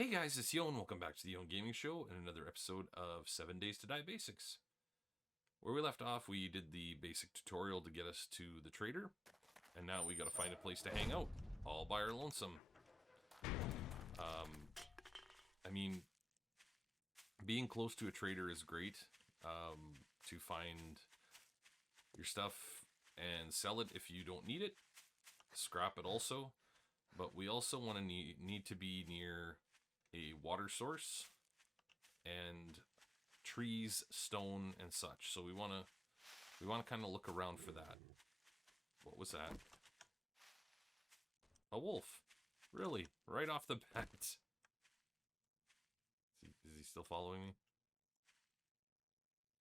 Hey guys, it's Yon. Welcome back to the Yon Gaming Show and another episode of 7 Days to Die Basics. Where we left off, we did the basic tutorial to get us to the trader, and now we gotta find a place to hang out, all by our lonesome. I mean, being close to a trader is great, to find your stuff and sell it if you don't need it, scrap it also, but we also want to need to be near a water source and trees, stone, and such. So we want to kind of look around for that. What was that? A wolf. Really? Right off the bat. Is he still following me?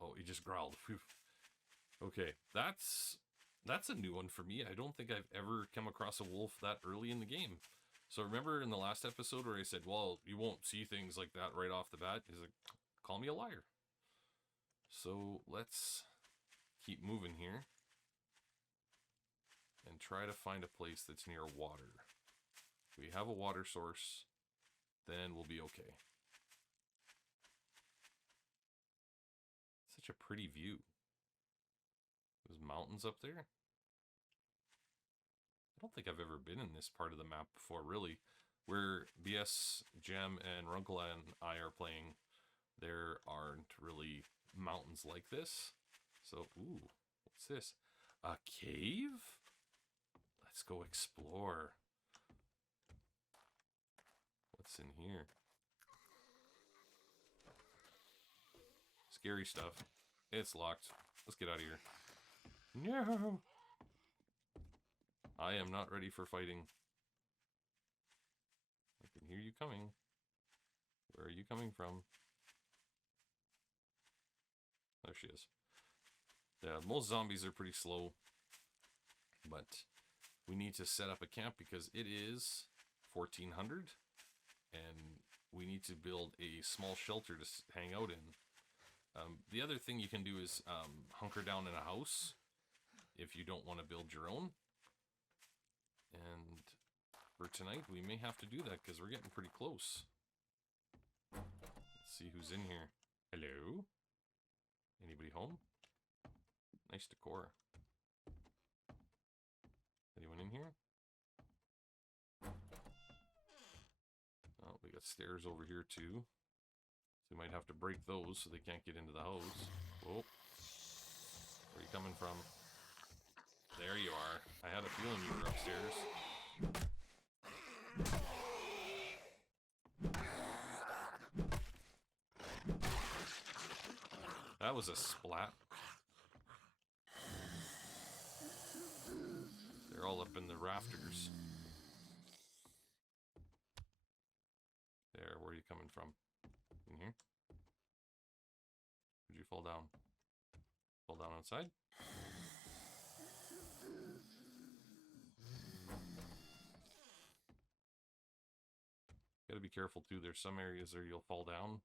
Oh, he just growled. Whew. Okay, that's a new one for me. I don't think I've ever come across a wolf that early in the game. So remember in the last episode where I said, well, you won't see things like that right off the bat? He's like, call me a liar. So let's keep moving here and try to find a place that's near water. If we have a water source, then we'll be okay. Such a pretty view. There's mountains up there. I don't think I've ever been in this part of the map before, really. Where BS, Gem, and Runkle and I are playing, there aren't really mountains like this. So, ooh, what's this? A cave? Let's go explore. What's in here? Scary stuff. It's locked. Let's get out of here. No! I am not ready for fighting. I can hear you coming. Where are you coming from? There she is. Yeah, most zombies are pretty slow. But we need to set up a camp because it is 1400. And we need to build a small shelter to hang out in. The other thing you can do is hunker down in a house if you don't want to build your own. And for tonight, we may have to do that because we're getting pretty close. Let's see who's in here. Hello? Anybody home? Nice decor. Anyone in here? Oh, we got stairs over here too. So we might have to break those so they can't get into the house. Oh. Where are you coming from? There you are. I had a feeling you were upstairs. That was a splat. They're all up in the rafters. There, where are you coming from? In here? Did you fall down? Fall down outside? Gotta be careful too. There's some areas where you'll fall down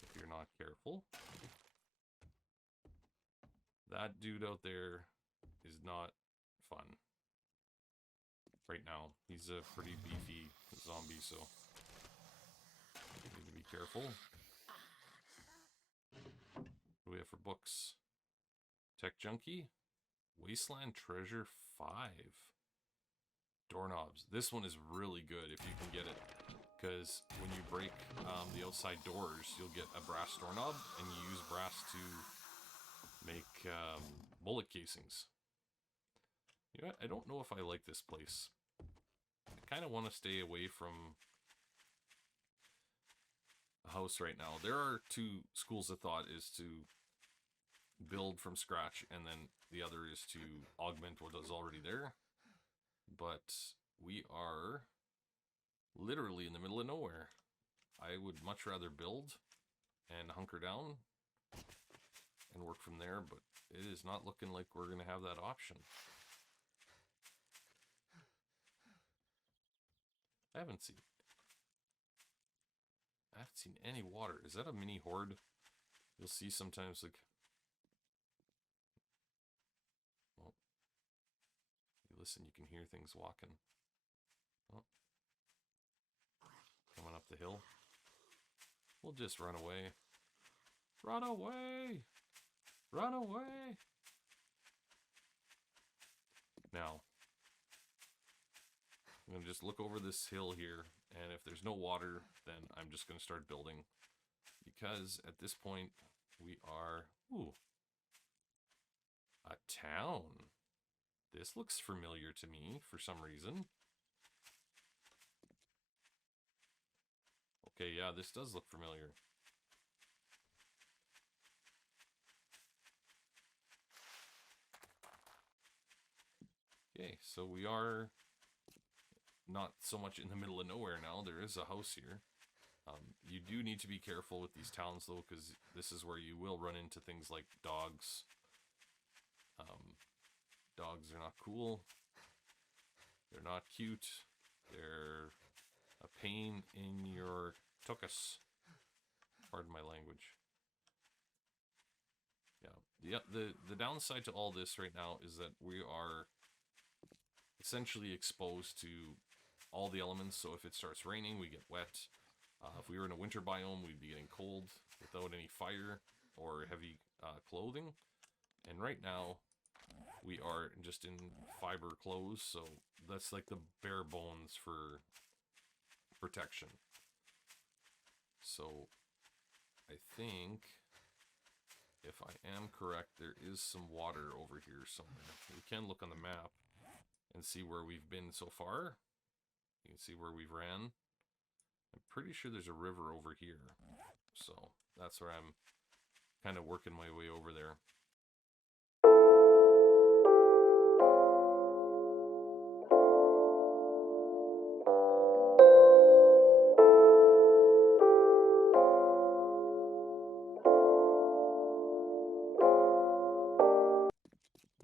if you're not careful. That dude out there is not fun right now. He's a pretty beefy zombie, so you need to be careful. What do we have for books? Tech Junkie? Wasteland Treasure 5. Doorknobs. This one is really good if you can get it. Because when you break the outside doors, you'll get a brass doorknob, and you use brass to make bullet casings. You know what? I don't know if I like this place. I kind of want to stay away from a house right now. There are two schools of thought, is to build from scratch, and then the other is to augment what is already there. But we are literally in the middle of nowhere. I would much rather build and hunker down and work from there, but it is not looking like we're going to have that option. I haven't seen any water. Is that a mini horde? You'll see sometimes, like, well, you listen, you can hear things walking. Oh. coming up the hill. We'll just run away. Run away! Run away! Now, I'm going to just look over this hill here, and if there's no water, then I'm just going to start building. Because at this point, we are... Ooh. A town. This looks familiar to me for some reason. Okay, yeah, this does look familiar. Okay, so we are not so much in the middle of nowhere now. There is a house here. You do need to be careful with these towns, though, because this is where you will run into things like dogs. Dogs are not cool. They're not cute. They're a pain in your tuchus. Pardon my language. Yeah. The downside to all this right now is that we are essentially exposed to all the elements. So if it starts raining, we get wet. If we were in a winter biome, we'd be getting cold without any fire or heavy clothing. And right now, we are just in fiber clothes, so that's like the bare bones for protection. So I think, if I am correct, there is some water over here somewhere. We can look on the map and see where we've been so far. You can see where we've ran. I'm pretty sure there's a river over here. So that's where I'm kind of working my way over there.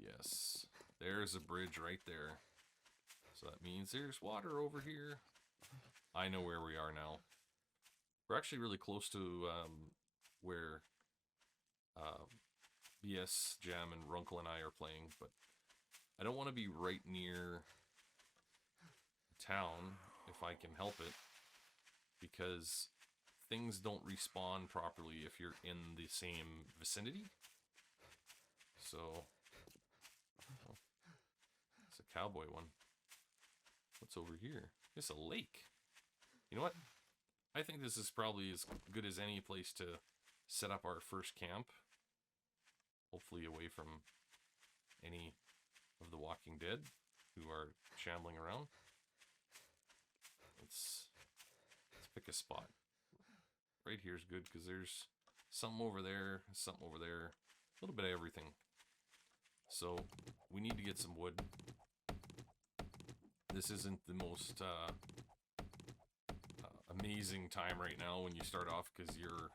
Yes, there's a bridge right there. So that means there's water over here. I know where we are now. We're actually really close to where BS Jam and Runkle and I are playing, but I don't want to be right near town if I can help it, because things don't respawn properly if you're in the same vicinity. So, oh, it's a cowboy one. What's over here? It's a lake. You know what? I think this is probably as good as any place to set up our first camp. Hopefully away from any of the Walking Dead who are shambling around. Let's pick a spot. Right here is good because there's something over there, something over there, a little bit of everything. So we need to get some wood. This isn't the most amazing time right now when you start off, because your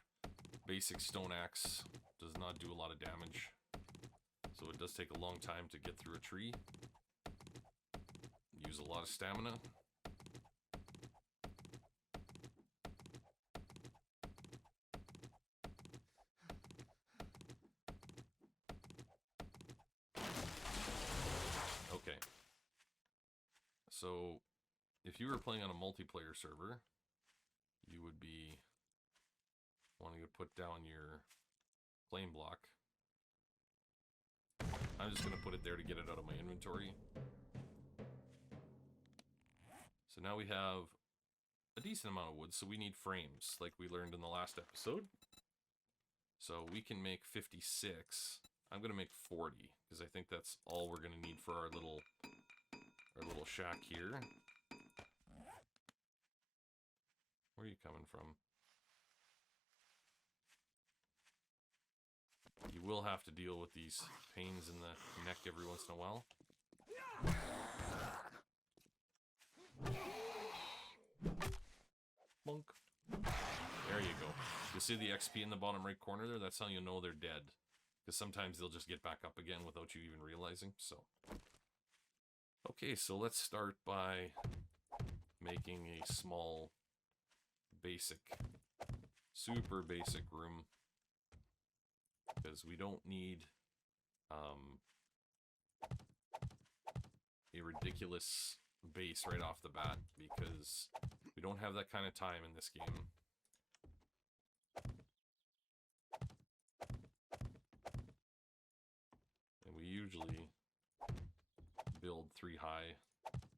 basic stone axe does not do a lot of damage. So it does take a long time to get through a tree. Use a lot of stamina. Okay. So if you were playing on a multiplayer server, you would be wanting to put down your plane block. I'm just going to put it there to get it out of my inventory. So now we have a decent amount of wood, so we need frames, like we learned in the last episode. So we can make 56. I'm going to make 40, because I think that's all we're going to need for our little shack here. Where are you coming from? You will have to deal with these pains in the neck every once in a while. Bonk. There you go. You see the XP in the bottom right corner there? That's how you know they're dead. Because sometimes they'll just get back up again without you even realizing. So, okay, so let's start by making a small, basic, super basic room. Because we don't need a ridiculous base right off the bat, because We don't have that kind of time in this game. And we usually build 3 high.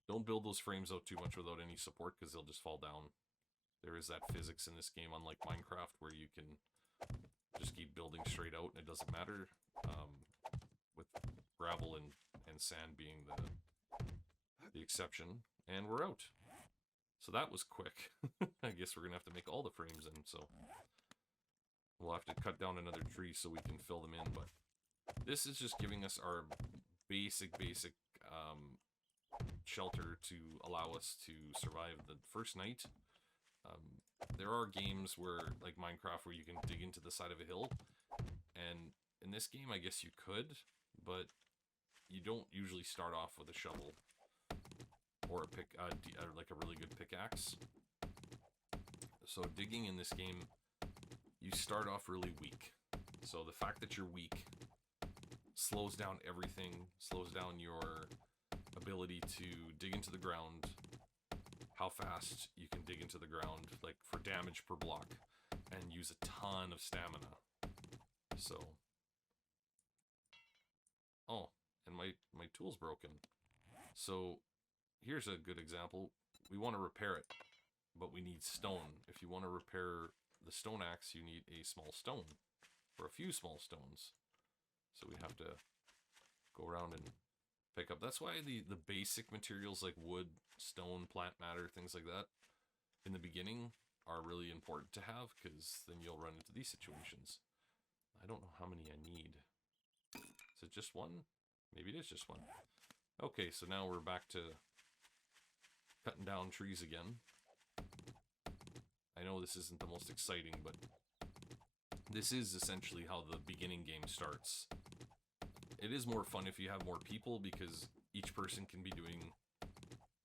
Don't build those frames out too much without any support because they'll just fall down. There is that physics in this game, unlike Minecraft, where you can just keep building straight out and it doesn't matter. With gravel and sand being the exception. And we're out. So that was quick. I guess we're going to have to make all the frames in, so we'll have to cut down another tree so we can fill them in, but this is just giving us our basic shelter to allow us to survive the first night. There are games where, like Minecraft, where you can dig into the side of a hill, and in this game I guess you could, but you don't usually start off with a shovel or like a really good pickaxe. So digging in this game, you start off really weak. So the fact that you're weak slows down everything, slows down your ability to dig into the ground, how fast you can dig into the ground, like for damage per block, and use a ton of stamina. So, oh, and my tool's broken. So here's a good example. We want to repair it, but we need stone. If you want to repair the stone axe, you need a small stone, or a few small stones. So we have to go around and pick up. That's why the basic materials like wood, stone, plant matter, things like that, in the beginning are really important to have, because then you'll run into these situations. I don't know how many I need. Is it just one? Maybe it is just one. Okay, so now we're back to cutting down trees again. I know this isn't the most exciting, but this is essentially how the beginning game starts. It is more fun if you have more people, because each person can be doing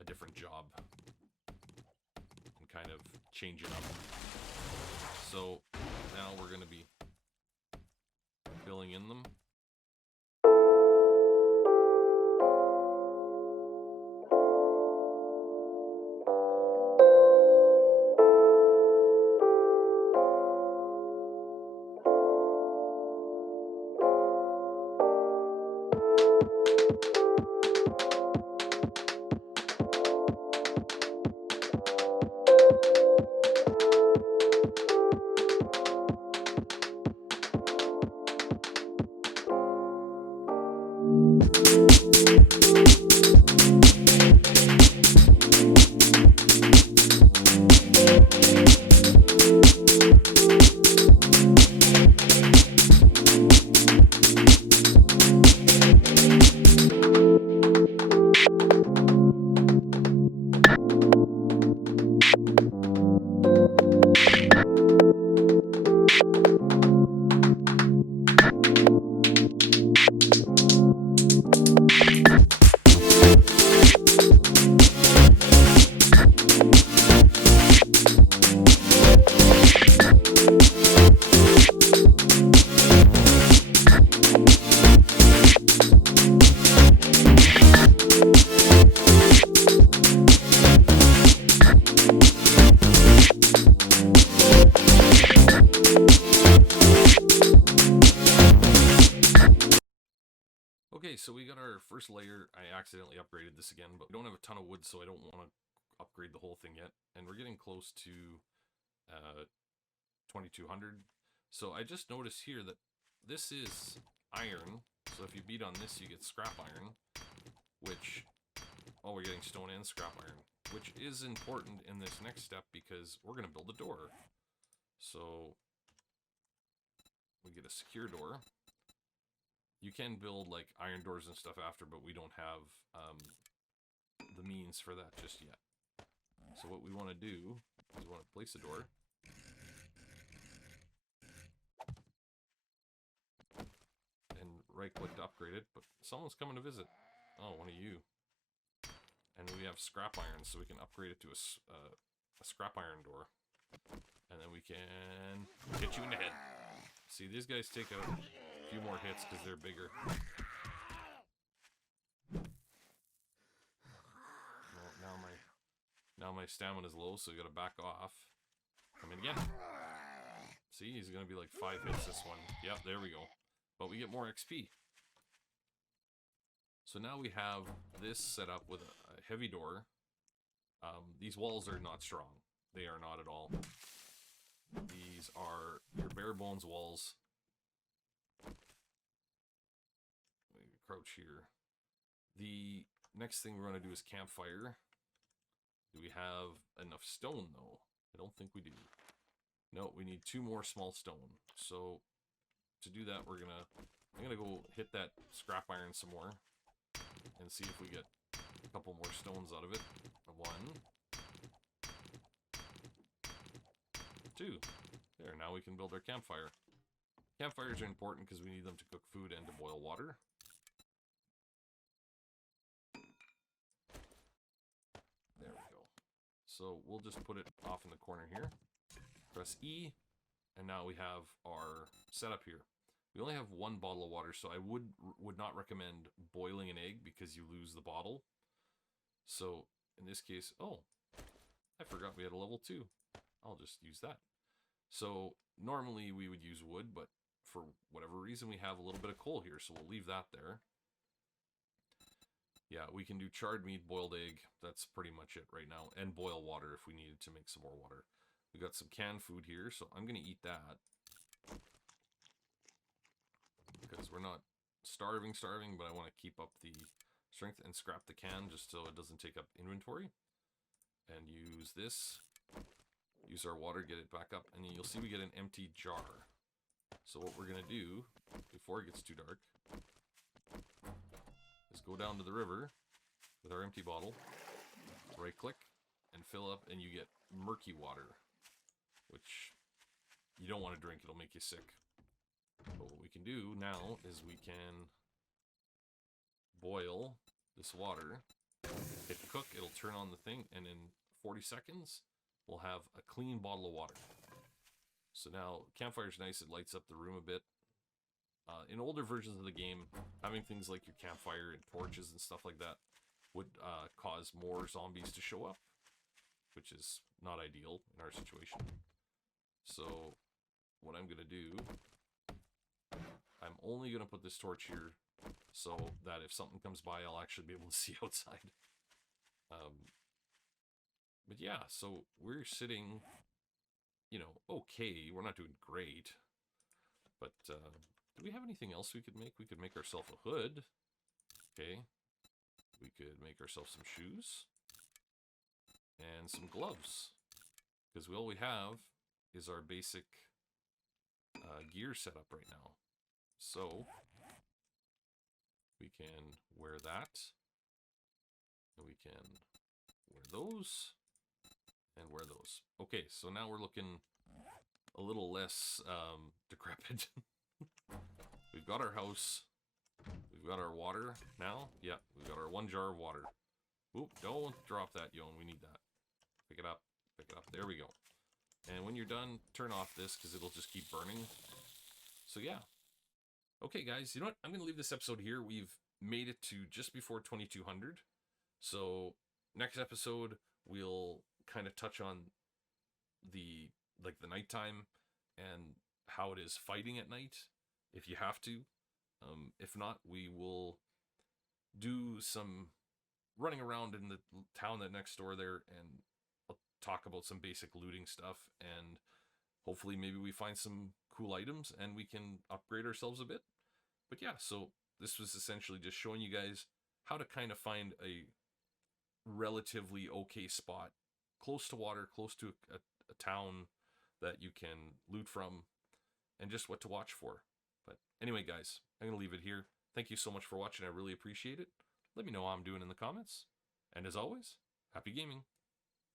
a different job and kind of change it up. So now we're going to be filling in them. So we got our first layer. I accidentally upgraded this again, but we don't have a ton of wood, so I don't want to upgrade the whole thing yet. And we're getting close to 2200. So I just noticed here that this is iron. So if you beat on this, you get scrap iron, which, oh, we're getting stone and scrap iron, which is important in this next step because we're going to build a door. So we get a secure door. You can build like iron doors and stuff after, but we don't have the means for that just yet. So what we want to do is we want to place a door. And right click to upgrade it, but someone's coming to visit. Oh, one of you. And we have scrap iron, so we can upgrade it to a scrap iron door. And then we can hit you in the head. See, these guys take out a few more hits because they're bigger. Well, Now my stamina is low, so we gotta back off. Come in again. See, he's gonna be like 5 hits this one. Yep, there we go. But we get more XP. So now we have this set up with a heavy door. These walls are not strong. They are not at all. These are your bare bones walls. Crouch here. The next thing we're going to do is campfire. Do we have enough stone though? I don't think we do. No, we need 2 more small stone. So to do that, I'm gonna go hit that scrap iron some more and see if we get a couple more stones out of it. 1, 2. There, now we can build our campfire. Campfires are important because we need them to cook food and to boil water. There we go. So we'll just put it off in the corner here. Press E, and now we have our setup here. We only have 1 bottle of water, so I would not recommend boiling an egg because you lose the bottle. So in this case, oh, I forgot we had a level 2. I'll just use that. So normally we would use wood, but for whatever reason we have a little bit of coal here, so we'll leave that there. Yeah, we can do charred meat, boiled egg. That's pretty much it right now. And boil water if we needed to make some more water. We got some canned food here, so I'm going to eat that. Because we're not starving, but I want to keep up the strength and scrap the can just so it doesn't take up inventory. And use this. Use our water, get it back up, and then you'll see we get an empty jar. So what we're going to do, before it gets too dark, is go down to the river with our empty bottle, right-click, and fill up, and you get murky water, which you don't want to drink, it'll make you sick. But what we can do now is we can boil this water, hit cook, it'll turn on the thing, and in 40 seconds, we'll have a clean bottle of water. So now, campfire's nice, it lights up the room a bit. In older versions of the game, having things like your campfire and torches and stuff like that would cause more zombies to show up, which is not ideal in our situation. So, what I'm going to do, I'm only going to put this torch here so that if something comes by, I'll actually be able to see outside. But yeah, so we're sitting, you know, okay. We're not doing great. But do we have anything else we could make? We could make ourselves a hood. Okay. We could make ourselves some shoes. And some gloves. Because all we have is our basic gear setup right now. So we can wear that. And we can wear those. And wear those. Okay, so now we're looking a little less decrepit. We've got our house. We've got our water now. Yeah, we've got our 1 jar of water. Oop, don't drop that, Yon. We need that. Pick it up. Pick it up. There we go. And when you're done, turn off this because it'll just keep burning. So yeah. Okay, guys, you know what? I'm going to leave this episode here. We've made it to just before 2200. So next episode, we'll kind of touch on the nighttime and how it is fighting at night if you have to. If not, we will do some running around in the town that next door there, and I'll talk about some basic looting stuff, and hopefully maybe we find some cool items and we can upgrade ourselves a bit. But yeah, so this was essentially just showing you guys how to kind of find a relatively okay spot close to water, close to a town that you can loot from, and just what to watch for. But anyway, guys, I'm going to leave it here. Thank you so much for watching. I really appreciate it. Let me know how I'm doing in the comments. And as always, happy gaming.